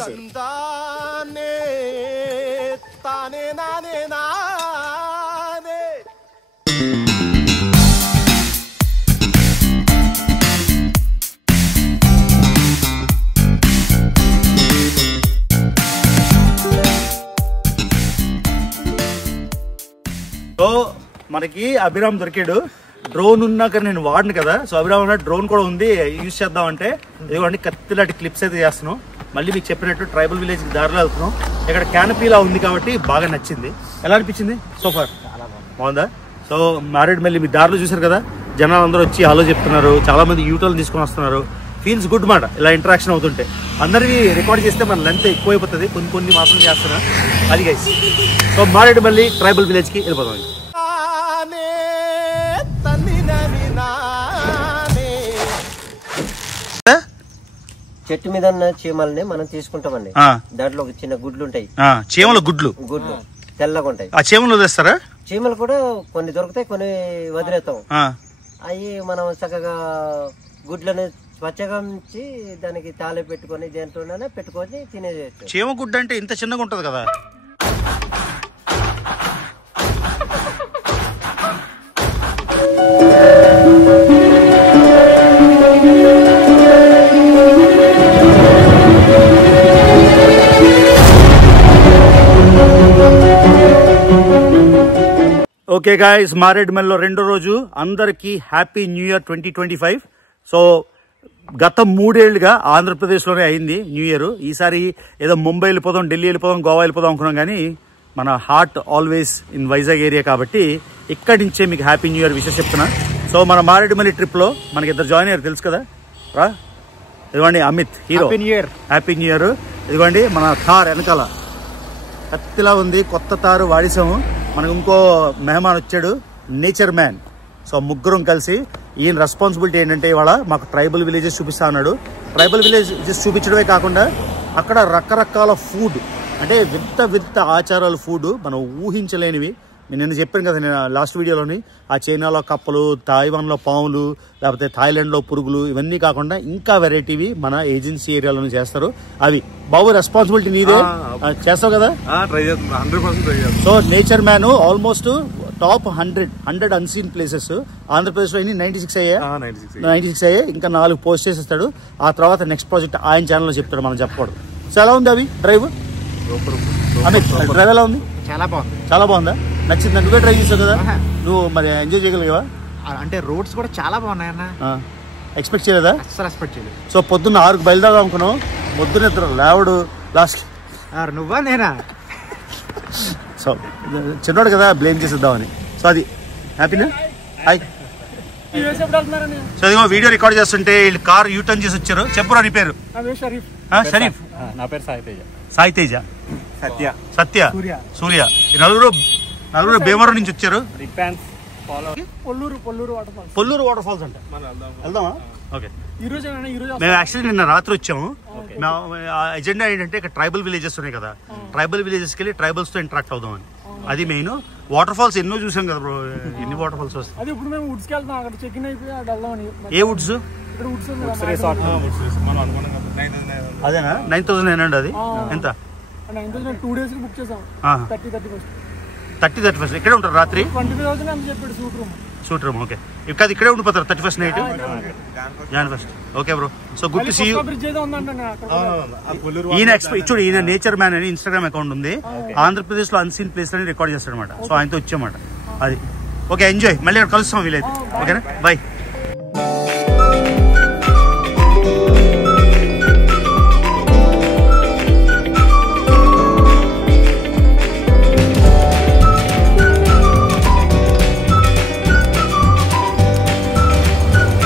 తందానే తానే నానే నానే సో మనకి అభిరామ్ దొరికాడు. డ్రోన్ ఉన్నాక నేను వాడిను కదా, సో అభిరామ్ ఉన్న డ్రోన్ కూడా ఉంది, యూజ్ చేద్దాం అంటే ఇదిగోండి కత్తిలాంటి క్లిప్స్ అయితే చేస్తున్నాం. మళ్ళీ మీకు చెప్పినట్టు ట్రైబల్ విలేజ్ దారిలో వెళ్తున్నాం. ఇక్కడ క్యానపీలా ఉంది కాబట్టి బాగా నచ్చింది. ఎలా అనిపించింది సోఫార్? బాగుందా? సో మారేడుమల్లి మీ దారిలో చూసారు కదా, జనాలు అందరూ వచ్చి హలో చెప్తున్నారు, చాలా మంది యూటర్న్ తీసుకొని వస్తున్నారు. ఫీల్స్ గుడ్ మాట ఇలా ఇంటరాక్షన్ అవుతుంటే. అందరివి రికార్డ్ చేస్తే మన లెంత్ ఎక్కువైపోతుంది, కొన్ని మాత్రం చేస్తున్నా. అది గైస్, సో మారేడుమల్లి ట్రైబల్ విలేజ్కి వెళ్ళిపోతాం. చెట్టు మీద ఉన్న చీమల్ని మనం తీసుకుంటామండి. దాంట్లో ఒక చిన్న గుడ్లు ఉంటాయి, చీమల గుడ్లు తెల్లగా ఉంటాయి. ఆ చీమలు వదిలేస్తారా? చీమలు కూడా కొన్ని దొరుకుతాయి, కొన్ని వదిలేతాం. అవి మనం చక్కగా గుడ్లను స్వచ్ఛగా ఉంచి దానికి తాళి పెట్టుకొని దేంట్లోనే పెట్టుకొని తినేయచ్చు. చీమ గుడ్డ అంటే ఇంత చిన్నగా ఉంటది కదా. ఓకే గాయ్స్, మారేడుమల్లిలో రెండో రోజు. అందరికీ హ్యాపీ న్యూ ఇయర్ 2025. సో గత 3 ఏళ్లుగా ఆంధ్రప్రదేశ్లోనే అయింది న్యూ ఇయర్. ఈసారి ఏదో ముంబై వెళ్ళిపోదాం, ఢిల్లీ వెళ్ళిపోదాం, గోవా వెళ్ళిపోదాం అనుకున్నాం, కానీ మన heart always in Vizag area కాబట్టి ఇక్కడి నుంచే మీకు హ్యాపీ న్యూ ఇయర్ విషయం చెప్తున్నా. సో మన మారేడుమల్లి ట్రిప్లో మనకి ఇద్దరు జాయిన్ అయ్యారు, తెలుసు కదా రా. ఇదిగోండి Amit, hero. Happy new year. ఇదిగోండి మన థార్ వెనకాల కత్తిలా ఉంది, కొత్త తారు వాడిసాము. మనకు ఇంకో మెహమాన్ వచ్చాడు, నేచర్ మ్యాన్. సో ముగ్గురం కలిసి, ఈయన రెస్పాన్సిబిలిటీ ఏంటంటే ఇవాళ మాకు ట్రైబల్ విలేజెస్ చూపిస్తా అన్నాడు. ట్రైబల్ విలేజెస్ చూపించడమే కాకుండా అక్కడ రకరకాల ఫుడ్, అంటే వింత ఆచారాల ఫుడ్ మనం ఊహించలేనివి. నేను చెప్పాను కదా నేను లాస్ట్ వీడియోలోని, ఆ చైనాలో కప్పలు, తాయివాన్లో పాములు, లేకపోతే థాయిలాండ్లో పురుగులు, ఇవన్నీ కాకుండా ఇంకా వెరైటీవి మన ఏజెన్సీ ఏరియాలో చేస్తారు. అవి బాబు రెస్పాన్సిబిలిటీ నీదే, చేస్తావు కదా. So nature man almost top 100 unseen places ఆంధ్రప్రదేశ్లో ఎన్ని 96 అయ్యాయి. ఇంకా 4 పోస్ట్ చేసేస్తాడు. ఆ తర్వాత నెక్స్ట్ ప్రాజెక్ట్ ఆయన ఛానల్లో చెప్తాడు, మనం చెప్పకూడదు. సో ఎలా ఉంది అవి డ్రైవ్? అమిత్, డ్రైవ్ ఎలా ఉంది? చాలా బాగుందా? నచ్చిందా? నువ్వే డ్రైవ్ చేసావు కదా, నువ్వు మరి ఎంజాయ్ చేయగలిగావా? అంటే రోడ్స్ కూడా చాలా బాగున్నాయన్న. ఎక్స్పెక్ట్ చేయలేదా? అసలు ఎక్స్పెక్ట్ చేయలేదు. సో పొద్దున్న 6కు బయలుదేరాం అనుకున్నాం, పొద్దున్న ఇద్దరు లేవడు లాస్ట్. నువ్వా నేనా? సో చిన్నోడు కదా, బ్లేమ్ చేసేద్దామని. సో అది హ్యాపీనా? హాయ్. సో ఇదిగో వీడియో రికార్డ్ చేస్తుంటే వీళ్ళు కార్ యూటర్న్ చేసి వచ్చారు. చెప్పురా నీ పేరు? షరీఫ్. నా పేరు సాయి తేజ, సత్య, సూర్య. ఈ నలుగురు భీమవరం నుంచి వచ్చారు. పొల్లూరు వాటర్ ఫాల్స్ అంటే వెళ్దామా? ఓకే. మేము యాక్చువల్లీ నిన్న రాత్రి వచ్చాము. ఎజెండా ఏంటంటే ఇక్కడ ట్రైబల్ విలేజెస్ ఉన్నాయి కదా, ట్రైబల్ విలేజెస్కి వెళ్ళి ట్రైబల్స్ తో ఇంటరాక్ట్ అవుదామని. అది మెయిన్. వాటర్ ఫాల్స్ ఎన్నో చూసాం కదా బ్రో, ఎన్ని వాటర్ ఫాల్స్ వస్తాయి. ఏ వుడ్స్? అదేనా 9,900 అది ఎంత? 30-31 ఇక్కడే ఉంటారు రాత్రి. Suite room. ఓకే, ఇక్కడ ఇక్కడే ఉండిపోతారు 31st night, Jan 1st. Okay bro, so good to see you. ఈయన నేచర్ మ్యాన్ అని ఇన్స్టాగ్రామ్ అకౌంట్ ఉంది. ఆంధ్రప్రదేశ్ లో అన్సీన్ ప్లేస్ అని రికార్డ్ చేస్తాడు అనమాట. సో ఆయనతో వచ్చామాట అది. Okay, enjoy. మళ్ళీ అక్కడ కలుస్తాం వీలైతే. ఓకేనా, బాయ్.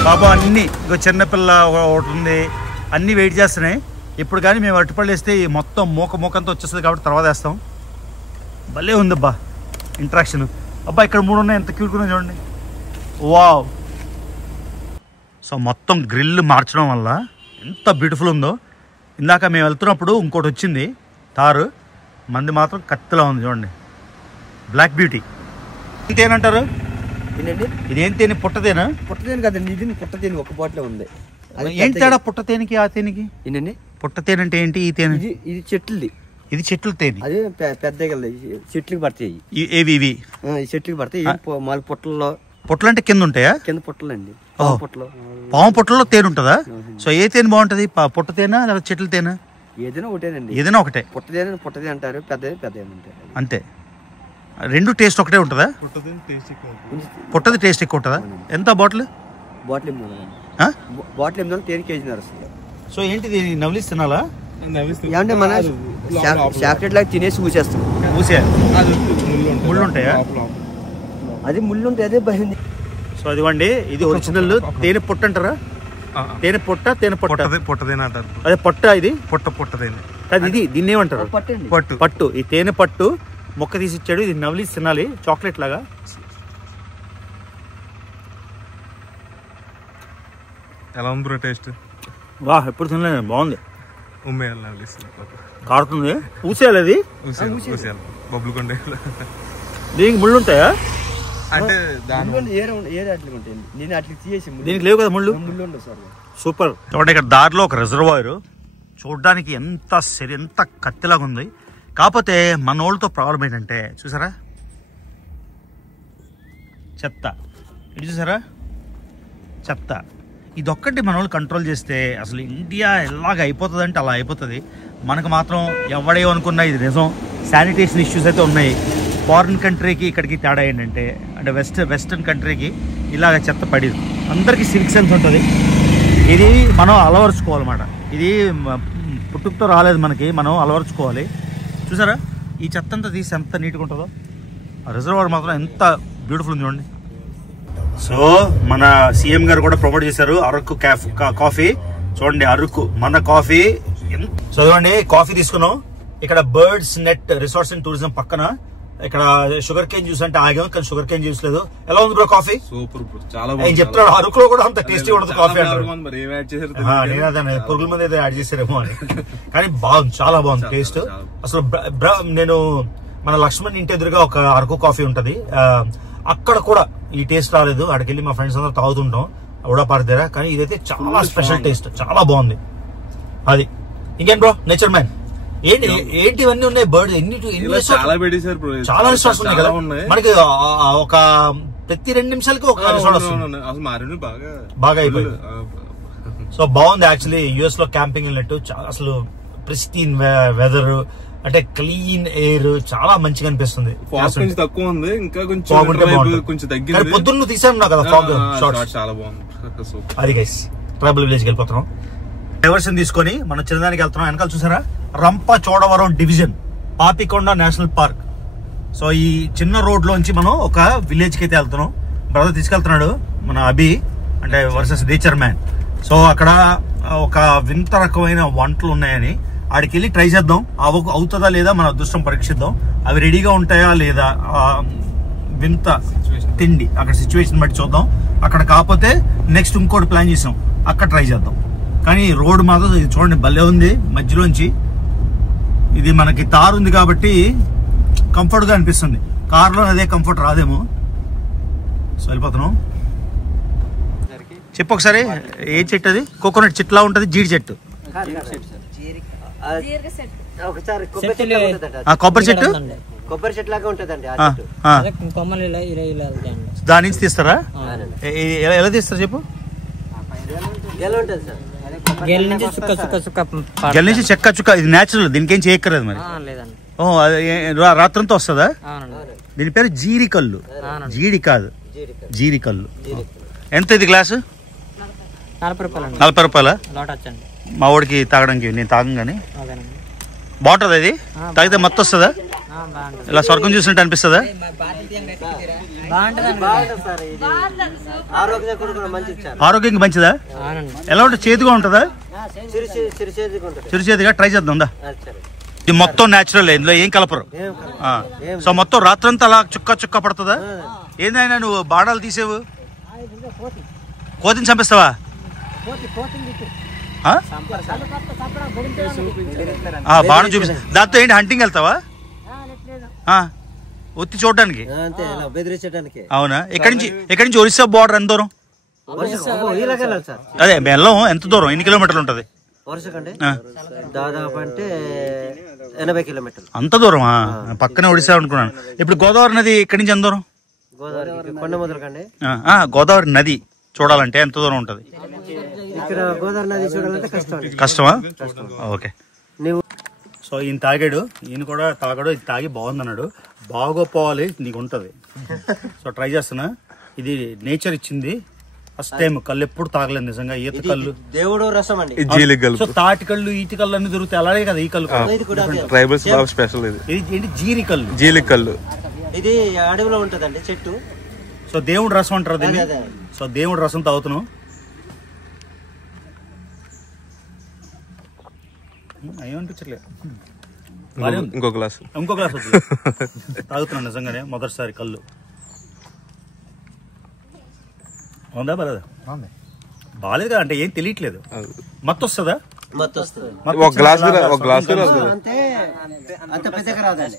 బాబా అన్ని ఇంకో చిన్నపిల్ల ఒకటి ఉంది, అన్నీ వెయిట్ చేస్తున్నాయి. ఇప్పుడు కానీ మేము అట్టుపళ్ళు వేస్తే మొత్తం మూకంతా వచ్చేస్తుంది కాబట్టి తర్వాత వేస్తాం. భలే ఉందబ్బా ఇంట్రాక్షన్. అబ్బా ఇక్కడ 3 ఉన్నాయి, ఎంత క్యూట్గా ఉన్నాయి చూడండి. వావ్. సో మొత్తం గ్రిల్ మార్చడం వల్ల ఎంత బ్యూటిఫుల్ ఉందో. ఇందాక మేము వెళ్తున్నప్పుడు ఇంకోటి వచ్చింది తారు, మంది మాత్రం కత్తిలా ఉంది చూడండి, బ్లాక్ బ్యూటీ. ఇంతేనంటారు? ఇదేం తేనె? పుట్టదేనా? పుట్టదేని కదండి, ఇది పుట్టదేని ఒక బాటిల్ ఉంది. ఏంటి తేడా పుట్ట తేనెకి ఆ తేనెకి? ఏంటండి పుట్ట తేనె అంటే ఏంటి? ఈ తేనె ఇది చెట్లుది, ఇది చెట్లు తేనె, అది పెద్ద చెట్లకి పడతాయి. ఏవి ఇవి ఈ చెట్లకి పడతాయి. మాలు పుట్టల్లో, పుట్టలు అంటే కింద ఉంటాయా? కింద పుట్టలు అండి, పుట్టలు. పాము పుట్టలో తేనె ఉంటుందా? సో ఏ తేనె బాగుంటది, పుట్ట తేనె లేదా చెట్ల తేనె? ఏదైనా ఒకటేనండి, ఏదైనా ఒకటే. పుట్టదే అంటారు, పెద్ద ఉంటారు అంతే. రెండు టేస్ట్ ఒకటే ఉంటుందా? పుట్టది టేస్ట్ ఎక్కువ ఉంటుందా? ఎంత బాటిల్? బాటిల్ 800 తేనె కేజీ నడుస్తుంది. సో ఏంటిది నవలిస్తున్నాలా? ఏమంటే మన చాక్లెట్ లాగా తినేసి ఊసేస్తాం. ముళ్ళు ఉంటాయా? అది ముళ్ళు ఉంటాయి, అదే భయం. సో అదివ్వండి, ఇది ఒరిజినల్ తేనె పొట్టు అంటారా? తేనె పొట్ట పొట్టదేనా అంటారు. అదే పొట్ట, ఇది పొట్టదేనే కాదు. ఇది దీన్ని ఏమంటారు? పట్టు. పట్టు. ఈ తేనె పట్టు మొక్క తీసి ఇచ్చాడు. ఇది నవలిసి తినాలి చాక్లెట్ లాగా. ఎలా ఉంది బ్రో టేస్ట్? వా, ఎప్పుడు తినలేదు, బాగుంది. ఉమ్మేయాలి, కారుతుంది. ఊసేయాలి అది, బొబ్బులు కొండే. దీనికి ముళ్ళు ఉంటాయా? అంటే దీనికి లేవు కదా ముళ్ళు. సూపర్. చూడండి, ఇక్కడ దారిలో ఒక రిజర్వాయర్ చూడడానికి ఎంత కత్తిలాగా ఉంది. కాకపోతే మన వాళ్ళతో ప్రాబ్లం ఏంటంటే, చూసారా చెత్త, ఇది చూసారా చెత్త. ఇదొక్కటి మన వాళ్ళు కంట్రోల్ చేస్తే అసలు ఇండియా ఎలాగ అయిపోతుంది అంటే అలా అయిపోతుంది. మనకు మాత్రం ఎవడేమనుకున్నా ఇది నిజం. శానిటేషన్ ఇష్యూస్ అయితే ఉన్నాయి. ఫారిన్ కంట్రీకి ఇక్కడికి తేడా ఏంటంటే, అంటే వెస్టర్న్ కంట్రీకి ఇలాగ చెత్త పడేది. అందరికీ సివిక్ సెన్స్ ఉంటుంది. ఇది మనం అలవరుచుకోవాలన్నమాట. ఇది పుట్టుకతో రాలేదు మనకి, మనం అలవరుచుకోవాలి. చూసారా ఈ చెత్త అంతా తీసి ఎంత నీట్గా ఉంటుందో. ఆ రిజర్వాయర్ మాత్రం ఎంత బ్యూటిఫుల్ ఉంది చూడండి. సో మన సీఎం గారు కూడా ప్రమోట్ చేశారు అరకు కాఫీ. చూడండి, అరకు మన కాఫీ. చదవండి, కాఫీ తీసుకున్నాం. ఇక్కడ birds net resorts and tourism పక్కన. ఇక్కడ షుగర్ కేన్ జ్యూస్ అంటే ఆగాం, కానీ షుగర్ కేన్ జ్యూస్ లేదు. ఎలా ఉంది బ్రో కాఫీ? సూపర్, చాలా బాగుంది. చెప్తున్నాడు అరకులో కూడా అంత టేస్టీ ఉండదు కాఫీ అంటారు. నేను అదే పురుగుల మంది అయితే యాడ్ చేశారేమో అని. కానీ బాగుంది, చాలా బాగుంది టేస్ట్. అసలు నేను మన లక్ష్మణ్ ఇంటి ఎదురుగా ఒక అరకు కాఫీ ఉంటది, అక్కడ కూడా ఈ టేస్ట్ రాలేదు. అక్కడికి వెళ్ళి మా ఫ్రెండ్స్ అందరూ తాగుతుంటాం ఉడాపార దగ్గర. కానీ ఇదైతే చాలా స్పెషల్ టేస్ట్, చాలా బాగుంది. అది ఇంకేం బ్రో, నేచర్ మ్యాన్. ఏంటి ఇవన్నీ ఉన్నాయి, బర్డ్ చాలా రిసార్ట్స్ ఉన్నాయి కదా మనకి. ఒక ప్రతి 2 నిమిషాలకి ఒక రిసార్ట్ వస్తుంది, బాగా అయిపోయింది. సో బాగుంది. యాక్చువల్లీ యుఎస్ లో క్యాంపింగ్ వెళ్ళినట్టు, అసలు ప్రిస్టీన్ వెదర్, అంటే క్లీన్ ఎయిర్, చాలా మంచిగా అనిపిస్తుంది. తక్కువ ఉంది, ఇంకా కొంచెం తగ్గింది. పొద్దున్న తీసాను కదా ఫాగ్ షాట్స్, చాలా బాగుంది. అది గైస్, ట్రైబల్ విలేజ్ కి వెళ్ళిపోతున్నాం. డైవర్షన్ తీసుకొని మనం చిన్నదానికి వెళ్తున్నాం. వెనకాల చూసారా Rampachodavaram division Papikonda national park. So ఈ చిన్న రోడ్ లోంచి మనం ఒక విలేజ్ కి అయితే వెళ్తున్నాం. బ్రదర్ తీసుకెళ్తున్నాడు మన అభి, అంటే వర్సెస్ నేచర్ మ్యాన్. సో అక్కడ ఒక వింత రకమైన వంటలు ఉన్నాయని ఆడికి వెళ్ళి ట్రై చేద్దాం. అవుతుందా లేదా మన అదృష్టం పరీక్షిద్దాం. అవి రెడీగా ఉంటాయా లేదా, వింత తిండి అక్కడ సిచ్యువేషన్ బట్టి చూద్దాం. అక్కడ కాకపోతే నెక్స్ట్ ఇంకోటి ప్లాన్ చేసాం, అక్కడ ట్రై చేద్దాం. కానీ రోడ్ మాత్రం ఇది చూడండి భలే ఉంది. మధ్యలోంచి ఇది మనకి తారు ఉంది కాబట్టి కంఫర్ట్ గా అనిపిస్తుంది. కార్లో అదే కంఫర్ట్ రాదేమో. సో వెళ్ళిపోతున్నాం. చెప్పు ఒకసారి, ఏ చెట్టు అది? కోకోనట్ చెట్టులా ఉంటది, జీడి చెట్టు, కొబ్బరి చెట్టు, కొబ్బరి చెట్టు లాగా ఉంటదండి. దాని నుంచి తీస్తారా? ఎలా తీస్తారు చెప్పు? గెల నుంచి చెక్క చుక్క, ఇది నేచురల్, దీనికి ఏం చేయక్కర్లేదు మరి. ఓ రాత్రంతా వస్తుందా? దీని పేరు జీరికల్లు, జీడి కాదు జీరికల్లు. ఎంత ఇది గ్లాసు? 40 రూపాయల. మా వాడికి తాగడానికి, నేను తాగం కానీ బాగుంటుంది. అది తాగితే మొత్తం వస్తుందా? ఇలా స్వర్గం చూసినట్టు అనిపిస్తుందా? ఆరోగ్యానికి మంచిదా? ఎలా ఉంటుంది? చేదుగా ఉంటుందా? చిరుచేదిగా. ట్రై చేద్దాం. ఇది మొత్తం నేచురల్, ఇందులో ఏం కలపరు. సో మొత్తం రాత్రంతా అలా చుక్క చుక్క పడుతుందా? ఏందైనా నువ్వు బాణాలు తీసేవు, కోతిని చంపేస్తావా? బాణం చూపిస్తా. దాంతో ఏంటి హంటింగ్ వెళ్తావా? ఒత్తి చూడడానికి. బెదిరించడానికి. అవునా? ఎక్కడి నుంచి ఒరిస్సా బోర్డర్ ఎంత దూరం? ఇలాగెళ్ళాలి సార్. అదే బెల్లం ఎంత దూరం, ఎన్ని కిలోమీటర్లు ఉంటది వరుసకండి దాదాపు అంటే 80 కిలోమీటర్లు. అంత దూరమా? పక్కనే ఒడిశా అనుకున్నాను. ఇప్పుడు గోదావరి నది ఇక్కడి నుంచి ఎంత దూరం? గోదావరి కొండ మొదలకండి. గోదావరి నది చూడాలంటే ఎంత దూరం ఉంటది? ఇక్కడ గోదావరి నది చూడాలంటే కష్టం. కష్టమా? ఓకే. నువ్వు సో ఈయన తాగాడు, ఈయన కూడా తాగాడు, ఇది తాగి బాగుందన్నాడు. బాగోపోవాలి నీకు ఉంటది. సో ట్రై చేస్తున్నా. ఇది నేచర్ ఇచ్చింది. ఫస్ట్ టైం కళ్ళు ఎప్పుడు తాగలేదు నిజంగా. ఈత కళ్ళు దేవుడు రసం అండి. సో తాటి కళ్ళు ఈటి కళ్ళు అన్ని దొరుకుతాయి, అలాగే కదా ఈ కళ్ళు. ట్రైబల్స్ బాగా స్పెషల్. ఇది ఏంటి? జీరి కళ్ళు. జీలి కళ్ళు. ఇది అడవిలో ఉంటదండి చెట్టు. సో దేవుడు రసం అంటారు దీన్ని. సో దేవుడు రసం తాగుతున్నాం. ఏమనిపించట్లేదు. ఇంకో గ్లాస్ తాగుతున్నాను నిజంగానే మొదటిసారి కళ్ళు. ఉందా బలదా? బాగాలేదు కదా, అంటే ఏం తెలియట్లేదు. మత్తు వస్తుందా? ఒక గ్లాస్ అంత పెద్దగా రాదండి.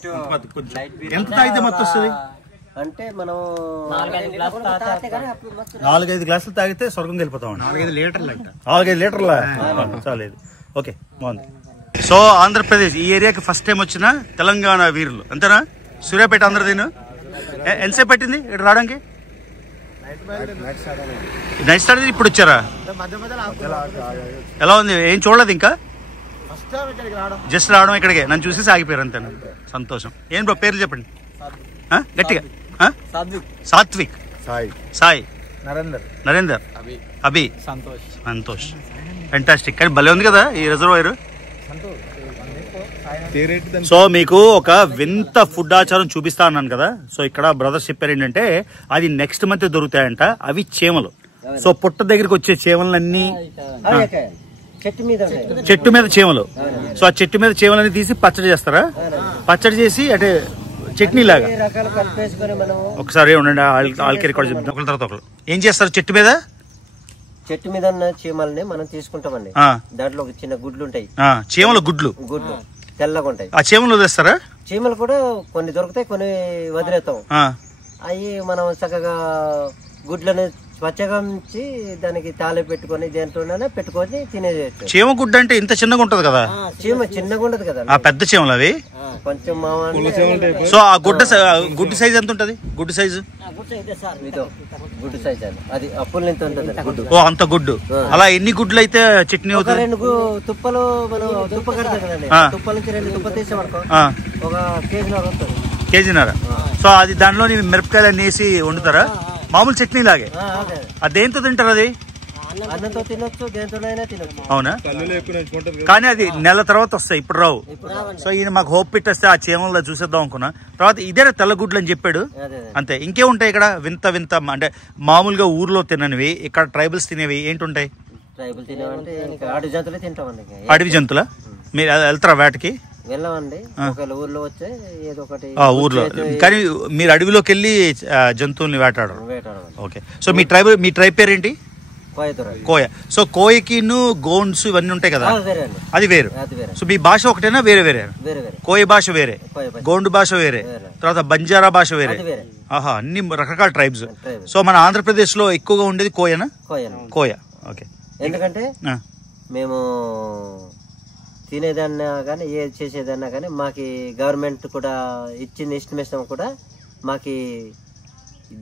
ఎంత తాగితే మత్తు వస్తుంది? అంటే మనం 4-5 గ్లాసులు తాగితే స్వర్గం వెళ్ళిపోతాం. 4-5 లీటర్లు అంట. 4-5 లీటర్ల చాలేదు. ఓకే, బాగుంది. సో ఆంధ్రప్రదేశ్ ఈ ఏరియాకి ఫస్ట్ టైం వచ్చిన తెలంగాణ వీరులు అంతేనా? సూర్యాపేట ఆంధ్రదేను. ఎంతసేపు పట్టింది ఇక్కడ రావడానికి? నైట్ స్టార్ట్ ఇప్పుడు వచ్చారా? ఎలా ఉంది? ఏం చూడలేదు ఇంకా? జస్ట్ రావడం ఇక్కడికే, నన్ను చూసేసి ఆగిపోయారు అంతే. సంతోషం. ఏం బ్రో పేర్లు చెప్పండి గట్టిగా. సాత్విక్, సాయి, నరేందర్, అభి, సంతోష్. ఫెంటాస్టిక్. కానీ భలే ఉంది కదా ఈ రిజర్వాయర్. సో మీకు ఒక వింత ఫుడ్ ఆచారం చూపిస్తా అన్నాను కదా. సో ఇక్కడ బ్రదర్స్ చెప్పారు ఏంటంటే అది నెక్స్ట్ మంత్ దొరుకుతాయంట. అవి చీమలు. సో పుట్ట దగ్గరికి వచ్చే చీమలన్నీ చెట్టు మీద చీమలు. సో ఆ చెట్టు మీద చీమలన్నీ తీసి పచ్చడి చేస్తారా? పచ్చడి చేసి అంటే చట్నీ లాగా. ఒకసారి ఉండండి, ఆల్కేరి కూడా చెప్తాం. ఒకరి తర్వాత ఒకరు ఏం చేస్తారు? చెట్టు మీద ఉన్న చీమల్ని మనం తీసుకుంటామండి. దాంట్లో ఒక చిన్న గుడ్లు ఉంటాయి. చీమల గుడ్లు తెల్లగా ఉంటాయి. ఆ చీమలు వదిలేస్తారా? చీమలు కూడా కొన్ని దొరుకుతాయి, కొన్ని వదిలేస్తాం. అవి మనం చక్కగా గుడ్లను స్వచ్ఛంగా ఉంచి దానికి తాళి పెట్టుకొని దేంట్లోనే పెట్టుకొని తినేయచ్చు. చీమ గుడ్డ అంటే ఇంత చిన్నగా ఉంటది కదా? చీమ చిన్నగా ఉండదు కదా. ఆ పెద్ద చీమలు అవి కొంచెం. సో ఆ గుడ్డు సైజ్ ఎంత ఉంటది? గుడ్డు సైజు గుడ్డు సైజ్ అది అప్పులు ఎంత ఉంటుంది గుడ్డు. ఓ అంత గుడ్డు. అలా ఎన్ని గుడ్లు అయితే చట్నీ అవుతుంది? 2 తుప్పలు మనం తుప్ప కడతాం కదండి. తుప్పల నుంచి 2 తుప్ప తీసామనుకో ఒక కేజీన్నర. సో అది దానిలో మిరపకాయలు అన్ని వేసి వండుతారా? మామూలు చట్నీ లాగే. అదేంతో తింటారు? అది అన్నంతో తినొచ్చు, దేంతోనైనా తినొచ్చు. అవునా? కానీ అది నెల తర్వాత వస్తాయి, ఇప్పుడు రావు. సో ఈయన మాకు హోప్ పెట్టేస్తే ఆ చీమల్లో చూసేద్దాం అనుకున్నా. తర్వాత ఇదే తెల్లగుడ్లు అని చెప్పాడు అంతే. ఇంకే ఉంటాయి ఇక్కడ వింత వింత అంటే మామూలుగా ఊర్లో తిననివి, ఇక్కడ ట్రైబల్స్ తినేవి ఏంటుంటాయి? ట్రైబల్ తినేవంటే అడవి జంతువులే తింటామండి. అడవి జంతువులా? మీరు వెళ్తారా వేటకి? వెళ్ళమండి. ఊర్లో వచ్చే ఏదో ఒకటి ఊర్లో. కానీ మీరు అడవిలోకి వెళ్ళి జంతువుల్ని వేటాడరు. ఓకే. సో మీ ట్రైబ్ పేరు ఏంటి? కోయ. సో కోయకి గోండ్స్ ఇవన్నీ ఉంటాయి కదా, అది వేరు. సో మీ భాష ఒకటేనా వేరే వేరే? కోయ భాష వేరే, గోండు భాష వేరే, తర్వాత బంజారా భాష వేరే. ఆహా, అన్ని రకరకాల ట్రైబ్స్. సో మన ఆంధ్రప్రదేశ్ లో ఎక్కువగా ఉండేది కోయనా? కోయ. ఓకే. ఎందుకంటే మేము తినేదన్నా కానీ ఏది చేసేదన్నా కానీ మాకు గవర్నమెంట్ కూడా ఇచ్చిన ఎస్టిమేషన్ కూడా మాకు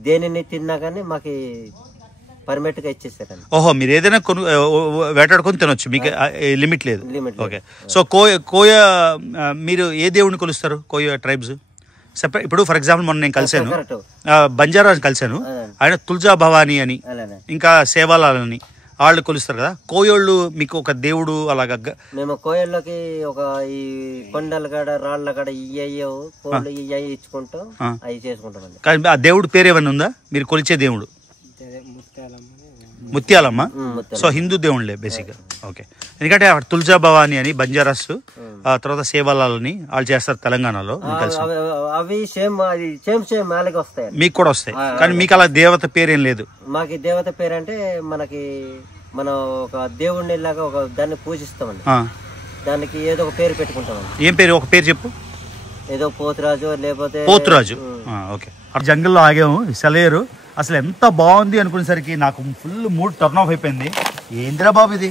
దేనిని తిన్నా కానీ మాకు పర్మిట్ గా ఇచ్చేసారు. ఓహో, మీరు ఏదైనా వేటాడుకొని తినొచ్చు, మీకు లిమిట్ లేదు. ఓకే. సో కోయ మీరు ఏ దేవుడిని కొలుస్తారు? కోయ ట్రైబ్స్ సెపరేట్. ఇప్పుడు ఫర్ ఎగ్జాంపుల్ మొన్న నేను కలిసాను, బంజారా కలిసాను, ఆయన తుల్జా భవానీ అని ఇంకా సేవాలాల్ అని వాళ్ళు కొలుస్తారు కదా. కోయోళ్ళు మీకు ఒక దేవుడు అలాగా? మేము కోయల్లోకి ఒక ఈ కొండల కాడ రాళ్ల కాడ ఇయ్యో కోళ్ళు ఇయ్యి ఇచ్చుకుంటాం, అవి చేసుకుంటాం. కానీ ఆ దేవుడు పేరు ఏమైనా ఉందా మీరు కొలిచే దేవుడు? ముత్యాలమ్మ. సో హిందూ దేవుళ్ళే బేసిక్ గా. ఓకే. ఎందుకంటే తుల్జా భవానీ అని బంజారాస్, తర్వాత సేవాలాల్ అని వాళ్ళు చేస్తారు తెలంగాణలో. అవి సేమ్ వాళ్ళకి వస్తాయి, మీకు కూడా వస్తాయి. కానీ మీకు అలా దేవత పేరు ఏం లేదు? మాకు దేవత పేరు అంటే మనకి మనం ఒక దేవుడిని లాగా ఒక దాన్ని పూజిస్తామండి. దానికి ఏదో ఒక పేరు పెట్టుకుంటామండి. ఏం పేరు? ఒక పేరు చెప్పు. ఏదో పోతురాజు లేకపోతే పోతురాజు. ఓకే. జంగల్లో ఆగాము, సెలయేరు. అసలు ఎంత బాగుంది అనుకునేసరికి నాకు ఫుల్ మూడ్ టర్న్ ఆఫ్ అయిపోయింది. ఏందిరా బాబు ఇది,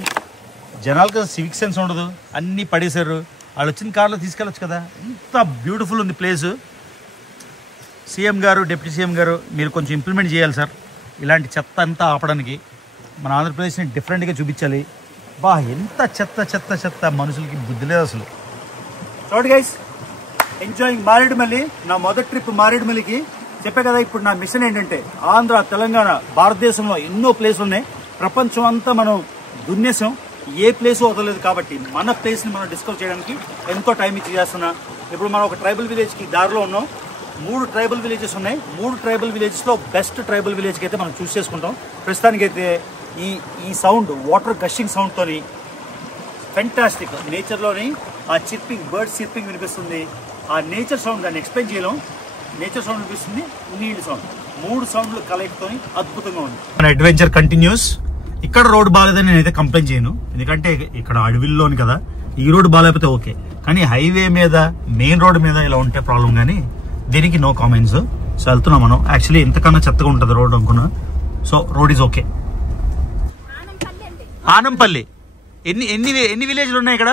జనాలకు సివిక్ సెన్స్ ఉండదు, అన్నీ పడేశారు. వాళ్ళు వచ్చిన కార్లో తీసుకెళ్ళొచ్చు కదా. ఎంత బ్యూటిఫుల్ ఉంది ప్లేసు. సీఎం గారు, డిప్యూటీ సీఎం గారు, మీరు కొంచెం ఇంప్లిమెంట్ చేయాలి సార్ ఇలాంటి చెత్త అంతా ఆపడానికి. మన ఆంధ్రప్రదేశ్ని డిఫరెంట్గా చూపించాలి. బా ఎంత చెత్త చెత్త చెత్త, మనుషులకి బుద్ధి లేదు అసలు. చూడండి గైస్, ఎంజాయింగ్ మారేడుమల్లి. నా మొదటి ట్రిప్ మారేడుమల్లికి. చెప్పే కదా, ఇప్పుడు నా మిషన్ ఏంటంటే ఆంధ్ర, తెలంగాణ, భారతదేశంలో ఎన్నో ప్లేసులు ఉన్నాయి. ప్రపంచం అంతా మనం దున్నేసాం, ఏ ప్లేస్ వదలలేదు. కాబట్టి మన ప్లేస్ని మనం డిస్కవర్ చేయడానికి ఎంతో టైం ఇచ్చి చేస్తున్నా. ఇప్పుడు మనం ఒక ట్రైబల్ విలేజ్కి దారిలో ఉన్నాం. 3 ట్రైబల్ విలేజెస్ ఉన్నాయి. 3 ట్రైబల్ విలేజెస్లో బెస్ట్ ట్రైబల్ విలేజ్కి అయితే మనం చూస్ చేసుకుంటాం. ప్రస్తుతానికైతే ఈ సౌండ్, వాటర్ గషింగ్ సౌండ్తోని ఫెంటాస్టిక్ నేచర్లోని ఆ చిర్పింగ్, బర్డ్స్ చిర్పింగ్ వినిపిస్తుంది. ఆ నేచర్ సౌండ్ దాన్ని ఎక్స్ప్లెయిన్ చేయలేం. నేచర్ సౌండ్ వినిపిస్తుంది, నీళ్ళు సౌండ్, 3 సౌండ్లు కలయికతోని అద్భుతంగా ఉంది. మన అడ్వెంచర్ కంటిన్యూస్. ఇక్కడ రోడ్ బాగాలేదని నేనైతే కంప్లైంట్ చేయను, ఎందుకంటే ఇక్కడ అడవిల్లోని కదా. ఈ రోడ్ బాగాలేకపోతే ఓకే, కానీ హైవే మీద, మెయిన్ రోడ్ మీద ఇలా ఉంటే ప్రాబ్లం. కానీ దీనికి నో కామెంట్స్. సో వెళ్తున్నాం మనం. యాక్చువల్లీ ఎంతకన్నా చెత్తగా ఉంటుంది రోడ్ అనుకున్నా. So road is okay. Anampalli. ఎన్ని విలేజ్లు ఉన్నాయి ఇక్కడ?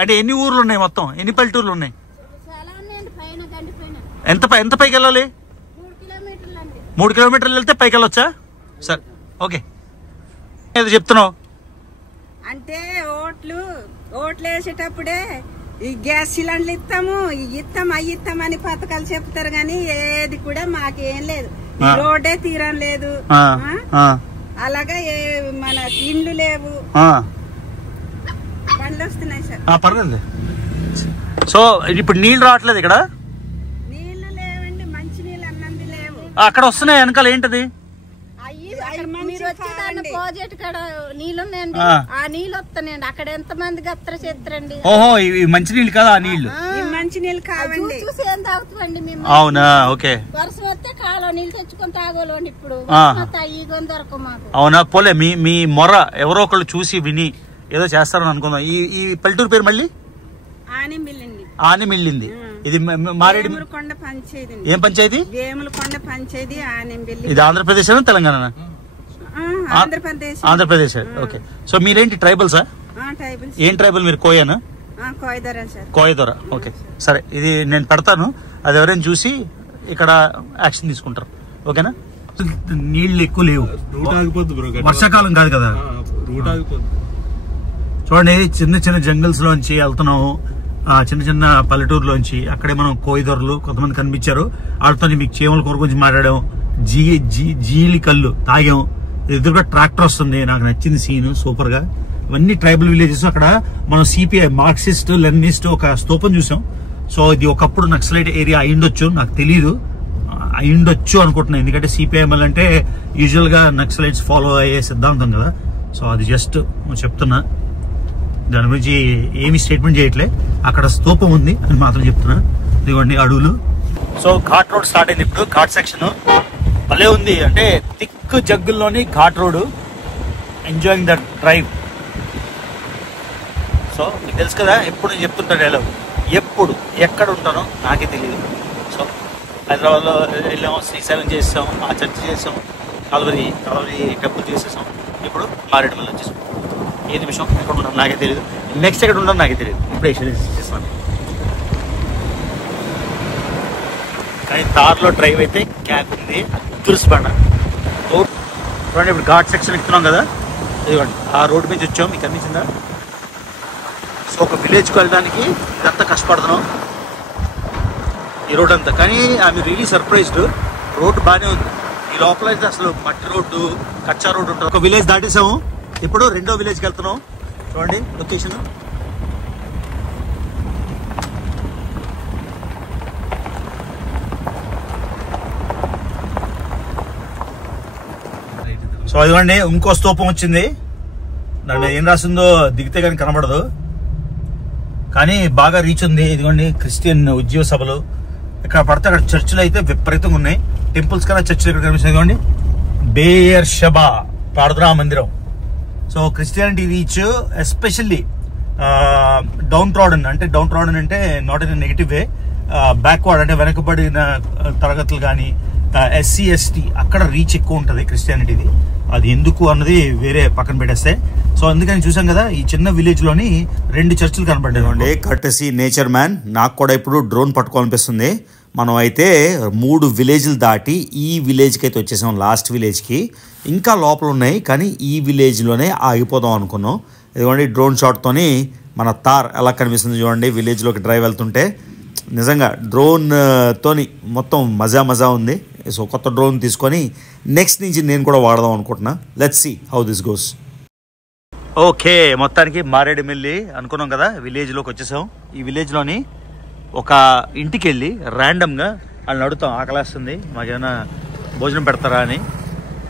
అంటే ఎన్ని ఊర్లు ఉన్నాయి మొత్తం? ఎన్ని పల్లెటూర్లు ఉన్నాయి? ఎంత పైకి వెళ్ళాలి? 3 కిలోమీటర్లు వెళ్తే పైకి వెళ్ళొచ్చా? సరే, ఓకే. ఏదో చెప్తున్నావు అంటే ఓట్లు వేసేటప్పుడే ఈ గ్యాస్ సిలిండర్లు ఇస్తాము, అవి ఇస్తామని పథకాలు చెప్తారు, కానీ ఏది కూడా మాకేం లేదు. రోడ్డే తీరం లేదు. అలాగా మన ఇండ్లు లేవు, బండ్లు వస్తున్నాయి సార్. పర్లేదు. సో ఇప్పుడు నీళ్ళు రావట్లేదు ఇక్కడ? నీళ్లు లేవండి, మంచి నీళ్ళు అన్నది లేవు. అక్కడ వస్తున్నాయి వెనకాల. ఏంటది? నీళ్ళున్నాయండి, ఆ నీళ్ళు వస్తాయండి. అక్కడ ఎంత మందికి అత్తర చేస్తారండి. ఓహో, ఇవి మంచి నీళ్ళు కదా? ఆ నీళ్లు మంచి నీళ్ళు కావండి. చూసి ఏం తాగుతామండి మేము? అవునా, ఓకే. వర్షం వస్తే కాలో నీళ్ళు తెచ్చుకొని తాగోలోండి. ఇప్పుడు దొరకవు మాకు. అవునా, పోలే. మీ మొర ఎవరో ఒకళ్ళు చూసి విని ఏదో చేస్తారని అనుకుందాం. ఈ పల్లెటూరు పేరు మళ్ళీ ఆనిమిల్లింది. ఇది వేములకొండ పంచాయతీ. ఏం పంచాయతీ? వేములకొండ పంచాయతీ, ఆనిమిల్లి. ఇది ఆంధ్రప్రదేశ్ తెలంగాణ? ఆంధ్రప్రదేశ్. ఓకే. సో మీరేంటి ట్రైబల్సా? ఏం ట్రైబల్ మీరు? కోయనా? కోయదొర. ఓకే, సరే. ఇది నేను పెడతాను, అది ఎవరైనా చూసి ఇక్కడ యాక్షన్ తీసుకుంటారు. ఓకేనా? నీళ్లు ఎక్కువ లేవు, వర్షాకాలం కాదు కదా. చూడండి, చిన్న చిన్న జంగల్స్ లోంచి వెళ్తున్నాము, చిన్న చిన్న పల్లెటూరులోంచి. అక్కడే మనం కోయిదొరలు కొంతమంది కనిపించారు, వాళ్ళతో మీకు చీమల కూర గురించి మాట్లాడాం. జీలి కళ్ళు తాగాం. ఎదురుగా ట్రాక్టర్ వస్తుంది, నాకు నచ్చింది సీన్ సూపర్ గా. ఇవన్నీ ట్రైబల్ విలేజెస్. అక్కడ మనం సిపిఐ, మార్క్సిస్ట్ లెనినిస్ట్ ఒక స్తూపం చూసాం. సో ఇది ఒకప్పుడు నక్సలైట్ ఏరియా అయిండొచ్చు, నాకు తెలియదు, అయిండొచ్చు అనుకుంటున్నాను. ఎందుకంటే సిపిఐఎంఎల్ అంటే యూజువల్ గా నక్సలైట్స్ ఫాలో అయ్యే సిద్ధాంతం కదా. సో అది జస్ట్ చెప్తున్నా, దాని గురించి ఏమి స్టేట్మెంట్ చేయట్లే. అక్కడ స్తూపం ఉంది అని మాత్రం చెప్తున్నా. ఇదిగోండి అడవులు. సో ఘాట్ రోడ్ స్టార్ట్ అయింది ఇప్పుడు, ఘాట్ సెక్షన్ భలే ఉంది. అంటే థిక్ జగ్గుల్లోని ghat road. Enjoying that drive. So మీకు తెలుసు కదా, ఎప్పుడు నేను చెప్తుంటా డైలాగ్, ఎప్పుడు ఎక్కడ ఉంటానో నాకే తెలియదు. సో హైదరాబాద్లో వెళ్ళాము, శ్రీశైలం చేసాం, ఆ చర్చ్ చేసాం, కలవరి టెంపుల్ చేసేసాం. ఇప్పుడు మారేడుమల్లి వచ్చేసాం. ఏ నిమిషం ఎక్కడ ఉంటాం నాకే తెలియదు, నెక్స్ట్ ఎక్కడ ఉంటాం నాకే తెలియదు. ఇప్పుడే చేస్తాను. కానీ తార్లో డ్రైవ్ అయితే క్యాక్ ఉంది, తులసిబండ. చూడండి, ఇప్పుడు ఘాట్ సెక్షన్ ఎక్కుతున్నాం కదా, ఇదిగోండి ఆ రోడ్డు మీద వచ్చాం. మీకు అనిపించిందా? సో ఒక విలేజ్కి వెళ్ళడానికి ఇదంతా కష్టపడుతున్నాం, ఈ రోడ్ అంతా. కానీ ఐఎమ్ రియలీ సర్ప్రైజ్డ్, రోడ్డు బాగానే ఉంది. ఈ లోపల అయితే అసలు మట్టి రోడ్డు, కచ్చా రోడ్డు ఉంటుంది. ఒక విలేజ్ దాటేసాము, ఇప్పుడు రెండో విలేజ్కి వెళ్తున్నాం. చూడండి లొకేషన్. సో ఇదిగోండి ఇంకో స్తూపం వచ్చింది. దాని మీద ఏం రాసిందో దిగితే కానీ కనబడదు, కానీ బాగా రీచ్ ఉంది. ఇదిగోండి క్రిస్టియన్ ఉద్యోగ సభలు. ఇక్కడ పడితే అక్కడ చర్చిలు అయితే విపరీతంగా ఉన్నాయి. టెంపుల్స్ కన్నా చర్చిలు ఇక్కడ కనిపిస్తుంది. ఇదిగోండి బేయర్ షబా ప్రార్థనా మందిరం. So Christianity reach, especially downtrodden. అంటే not in negative way, backward అంటే వెనకబడిన తరగతులు కానీ SC ST అక్కడ రీచ్ ఎక్కువ ఉంటుంది క్రిస్టియానిటీది. అది ఎందుకు అన్నది వేరే పక్కన పెట్టేస్తే. సో అందుకని చూసాం కదా ఈ చిన్న విలేజ్ లోని 2 చర్చిలు కనపడ్డాయి. Courtesy nature man. నాకు కూడా ఇప్పుడు డ్రోన్ పట్టుకోవాలనిపిస్తుంది. మనం అయితే 3 విలేజ్లు దాటి ఈ విలేజ్కి అయితే వచ్చేసాం, లాస్ట్ విలేజ్కి. ఇంకా లోపల ఉన్నాయి కానీ ఈ విలేజ్లోనే ఆగిపోదాం అనుకున్నాం. ఇదిగోండి డ్రోన్ షాట్తోని మన తార్ ఎలా కనిపిస్తుంది చూడండి విలేజ్లోకి డ్రైవ్ వెళ్తుంటే. నిజంగా డ్రోన్ తోని మొత్తం మజా ఉంది. సో కొత్త డ్రోన్ తీసుకొని నెక్స్ట్ నుంచి నేను కూడా వాడదాం అనుకుంటున్నా. Let's see how this goes. Okay, మొత్తానికి మారేడుమిల్లి అనుకున్నాం కదా, విలేజ్లోకి వచ్చేసాం. ఈ విలేజ్లోని ఒక ఇంటికి వెళ్ళి ర్యాండమ్గా వాళ్ళని అడుగుతాం, ఆకలేస్తుంది మాకేమైనా భోజనం పెడతారా అని.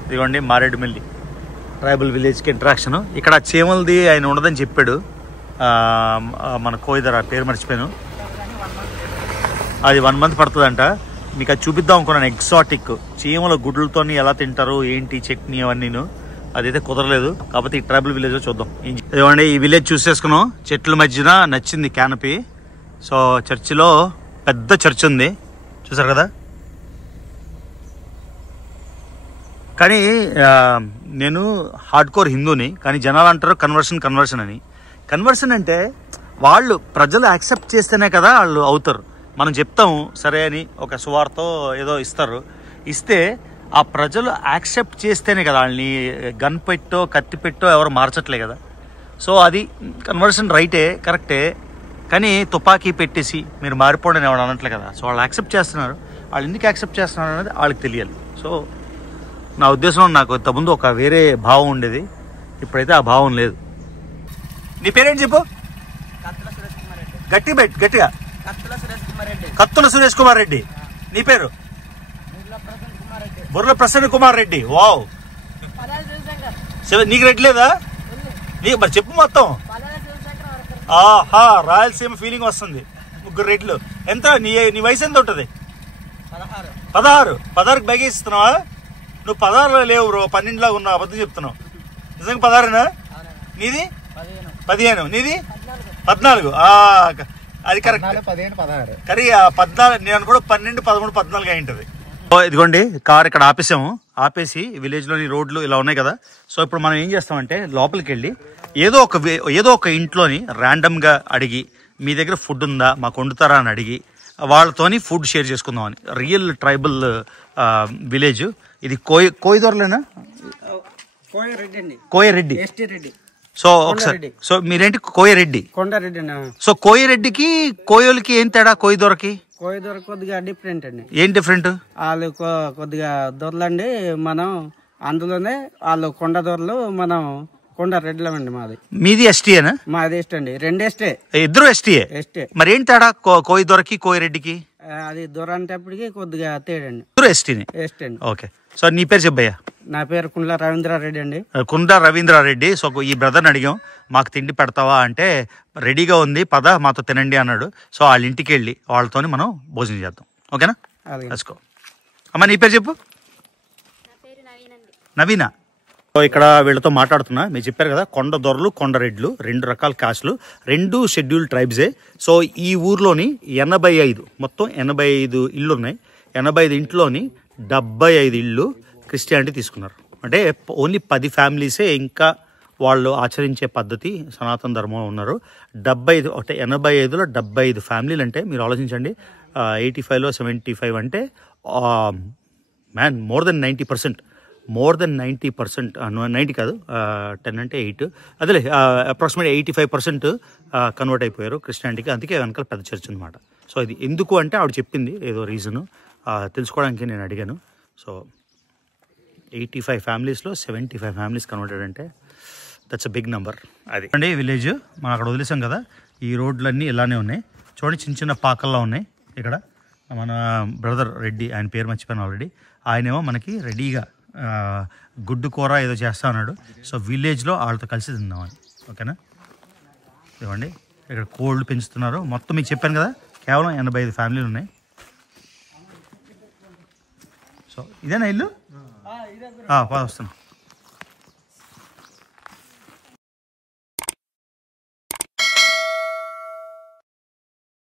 ఇదిగోండి మారేడుమిల్లి ట్రైబల్ విలేజ్కి ఇంట్రాక్షన్. ఇక్కడ చీమలది ఆయన ఉండదని చెప్పాడు మన కోయిదర, పేరు మర్చిపోయాను. అది 1 month పడుతుందంట. మీకు అది చూపిద్దాం అనుకున్నాను. ఎగ్జాటిక్ చీమల గుడ్లతో ఎలా తింటారు ఏంటి చట్నీ అవన్నీను, అదైతే కుదరలేదు. కాకపోతే ఈ ట్రైబల్ విలేజ్ చూద్దాం. ఇదిగోండి ఈ విలేజ్ చూసేసుకున్నాం. చెట్ల మధ్యన నచ్చింది క్యానపీ. సో చర్చిలో పెద్ద చర్చ్ ఉంది చూసారు కదా. కానీ నేను హార్డ్ కోర్ హిందూని, కానీ జనాలు అంటారు కన్వర్షన్ అని. కన్వర్షన్ అంటే వాళ్ళు ప్రజలు యాక్సెప్ట్ చేస్తేనే కదా వాళ్ళు అవుతారు. మనం చెప్తాము సరే అని, ఒక సువార్తో ఏదో ఇస్తే ఆ ప్రజలు యాక్సెప్ట్ చేస్తేనే కదా. వాళ్ళని గన్ పెట్టో కత్తి పెట్టో ఎవరు మార్చట్లే కదా. సో అది కన్వర్షన్ రైటే, కరెక్టే. కానీ తుపాకీ పెట్టేసి మీరు మారిపోండి ఎవరు అనట్లే కదా. సో వాళ్ళు యాక్సెప్ట్ చేస్తున్నారు. వాళ్ళు ఎందుకు యాక్సెప్ట్ చేస్తున్నారు అనేది వాళ్ళకి తెలియాలి. సో నా ఉద్దేశంలో నాకు ఇంతకుముందు ఒక వేరే భావం ఉండేది, ఇప్పుడైతే ఆ భావం లేదు. నీ పేరేంటి చెప్పు, గట్టిగా. కత్తుల సురేష్ కుమార్ రెడ్డి. నీ పేరు? బుర్ర ప్రసన్న కుమార్ రెడ్డి. వావ్, నీకు రెడ్డి లేదా? నీకు మరి చెప్పు మొత్తం. ఆహా, రాయలసీమ ఫీలింగ్ వస్తుంది. 3 రెడ్లు. ఎంత నీ వయసు ఎంత ఉంటుంది? 16కి బైక్ ఇస్తున్నావా? నువ్వు 16లో లేవు బ్రో, 12 ఉన్నావు. అబద్ధం చెప్తున్నావు. నిజంగా 16నా? నీది 15. నీది 14. అది కరెక్ట్. 15-16 కానీ 14 నేను కూడా 12, 13, 14 అయి ఉంటుంది. ఇదిగోండి కార్ ఇక్కడ ఆపేసి విలేజ్ లోని రోడ్లు ఇలా ఉన్నాయి కదా. సో ఇప్పుడు మనం ఏం చేస్తామంటే లోపలికి వెళ్ళి ఏదో ఒక ఇంట్లోని ర్యాండమ్ గా అడిగి మీ దగ్గర ఫుడ్ ఉందా మాకు వండుతారా అని అడిగి వాళ్ళతోని ఫుడ్ షేర్ చేసుకుందామని. రియల్ ట్రైబల్ విలేజ్ ఇది. కోయిదొరలేనా? కోయరెడ్డి. సో ఒకసారి, సో మీరేంటి? కోయరెడ్డి. కొండారెడ్డి. సో కోయరెడ్డికి కోయోలకి ఏం తేడా? కోయిదొరకి కొద్దిగా డిఫరెంట్ అండి. ఏం డిఫరెంట్? వాళ్ళు కొద్దిగా దొరలండి, మనం అందులోనే వాళ్ళు కొండ దొరలు, మనం కొండారెడ్డిలమండి. మీది ఎస్టీయేనా? మాది ఎస్టీ అండి. 2 ఎస్టే. ఇద్దరు ఎస్టీయే. మరి ఏం తేడా కోయిదొరకి కోయరెడ్డికి? అది దొర అంటేప్పటికి కొద్దిగా తేడండి. ఇద్దరు ఎస్టీనే. ఎస్టీ అండి. ఓకే. సో నీ పేరు చెప్పయ్యా. నా పేరు కుండ్ల రవీంద్రారెడ్డి అండి. కుండ్ల రవీంద్రారెడ్డి. సో ఈ బ్రదర్ని అడిగాం మాకు తిండి పెడతావా అంటే రెడీగా ఉంది పద మాతో తినండి అన్నాడు. సో వాళ్ళ ఇంటికి వెళ్ళి వాళ్ళతోని మనం భోజనం చేద్దాం. ఓకేనా? Let's go. అమ్మ నీ పేరు చెప్పు. నవీనా. సో ఇక్కడ వీళ్ళతో మాట్లాడుతున్నా. మీరు చెప్పారు కదా కొండ దొరలు కొండరెడ్లు 2 రకాల కాస్ట్లు, 2 షెడ్యూల్ ట్రైబ్సే. సో ఈ ఊర్లోని 85 మొత్తం 85 ఇళ్ళు ఉన్నాయి. 85 ఇంట్లోని 75 ఇళ్ళు క్రిస్టియానిటీ తీసుకున్నారు. అంటే ఓన్లీ 10 ఫ్యామిలీసే ఇంకా వాళ్ళు ఆచరించే పద్ధతి సనాతన ధర్మం ఉన్నారు. 75 అంటే 85లో 75 ఫ్యామిలీలు అంటే మీరు ఆలోచించండి. 85లో 75 అంటే మోర్ దెన్ 90%. 90 కాదు, 10 అంటే 8, అదేలే అప్రాక్సిమేట్ 85% కన్వర్ట్ అయిపోయారు క్రిస్టియానిటీకి. అందుకే వెనకాల పెద్ద చర్చ్ అనమాట. సో ఇది ఎందుకు అంటే ఆవిడ చెప్పింది ఏదో రీజను తెలుసుకోవడానికి నేను అడిగాను. సో 85 ఫ్యామిలీస్లో 75 ఫ్యామిలీస్ కన్వర్టెడ్ అంటే దట్స్ అ బిగ్ నెంబర్. అది అండి విలేజ్. మనం అక్కడ వదిలేసాం కదా. ఈ రోడ్లన్నీ ఇలానే ఉన్నాయి చూడండి, చిన్న పాకల్లో ఉన్నాయి. ఇక్కడ మన బ్రదర్ రెడ్డి, ఆయన పేరు మర్చిపోయాను ఆల్రెడీ. ఆయనేమో మనకి రెడీగా గుడ్డు కూర ఏదో చేస్తా అన్నాడు. సో విలేజ్లో వాళ్ళతో కలిసి తిందామని. ఓకేనా? ఇవ్వండి ఇక్కడ కోళ్ళు పెంచుతున్నారు. మొత్తం మీకు చెప్పాను కదా కేవలం 85 ఫ్యామిలీలు ఉన్నాయి. సో ఇదేనా ఇల్లు? వస్తున్నాం.